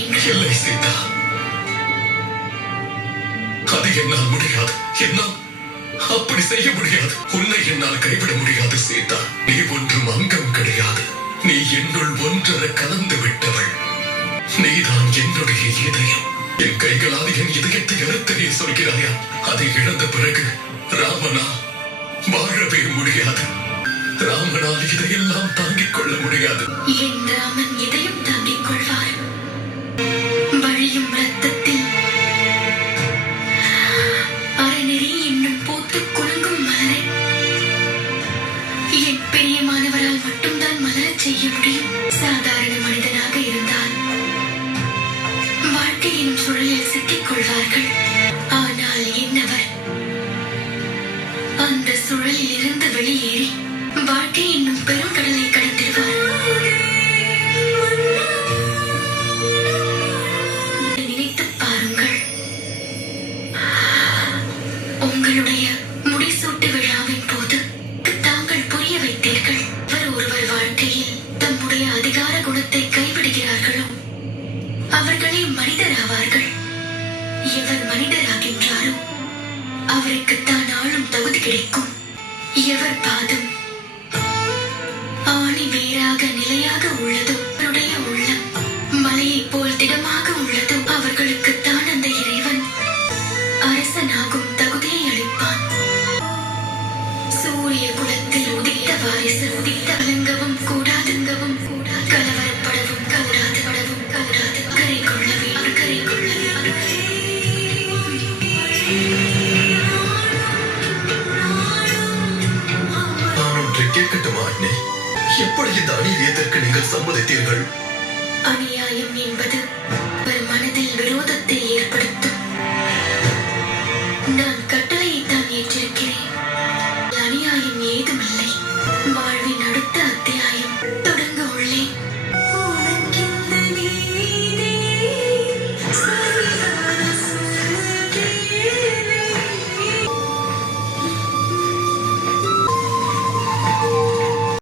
வேண்டும். இல்லை சீதா, அது என்னால் முடியாது. என்னால் அப்படி செய்ய முடியாது. உன்னை என்னால் கைவிட முடியாது சீதா. நீ ஒன்றும் அங்கம் கிடையாது. நீ என்னுள் ஒன்றரை கலந்து விட்டவள். நீதான் என்னுடைய இதயம். என் கைகளால் என் இதயத்தை அறுத்து நீ சொல்கிறாயா? அதை இழந்த பிறகு ராமனா வாழவே முடியாது. ராமனால் இதையெல்லாம் தாங்கிக் கொள்ள முடியாது. என் ராமன் இதயம் தாங்கிக் கொள்வார். வழியும் ரத்தத்தில் அறநெறி இன்னும் போத்து குலுங்கும் மலரை என் பிரியமானவரால் மட்டும்தான் மலரச் செய்ய முடியும். சாதாரண மனிதனாக இருந்தால் வாழ்க்கையின் சுழலில் சிக்கிக் கொள்வார்கள். ஆனால் என்னவர் அந்த சுழலில் இருந்து வெளியேறி வாழ்க்கை என்னும் பெருங்கடலை கடந்திடுவார். நினைத்து பாருங்கள், உங்களுடைய முடிசூட்டு விழாவின் போது தாங்கள் புரிய வைத்தீர்கள். ஒருவர் வாழ்க்கையில் தம்முடைய அதிகார குணத்தை கைவிடுகிறார்களோ அவர்களே மனிதராவார்கள். எவர் மனிதராகின்றாரோ அவருக்குத்தான் ஆளும் தகுதி கிடைக்கும். எவர் பாதம் ஆணி வேறாக நிலையாக உள்ளதோ, அவருடைய உள்ளம் மலையை போல் திடமாக உள்ளதோ, அவர்களுக்குத்தான் அந்த இறைவன் அரசனாகும் தகுதியை அளிப்பான். சூரிய குலத்தில் உதித்த வாரிசு உதித்த அலங்கவும் கூடாதுங்கவும் கூடாது, கலவரப்படவும் கூடாது, படவும் கூடாது, கரை கொள்ளவே கரை கொள்ளவே. கேட்கட்டுமா அண்ணே? எப்படி இந்த அநீதியத்திற்கு நீங்கள் சம்மதித்தீர்கள்? அநியாயம் என்பது ஒரு மனதில் விரோதத்தை ஏற்படுத்தும்.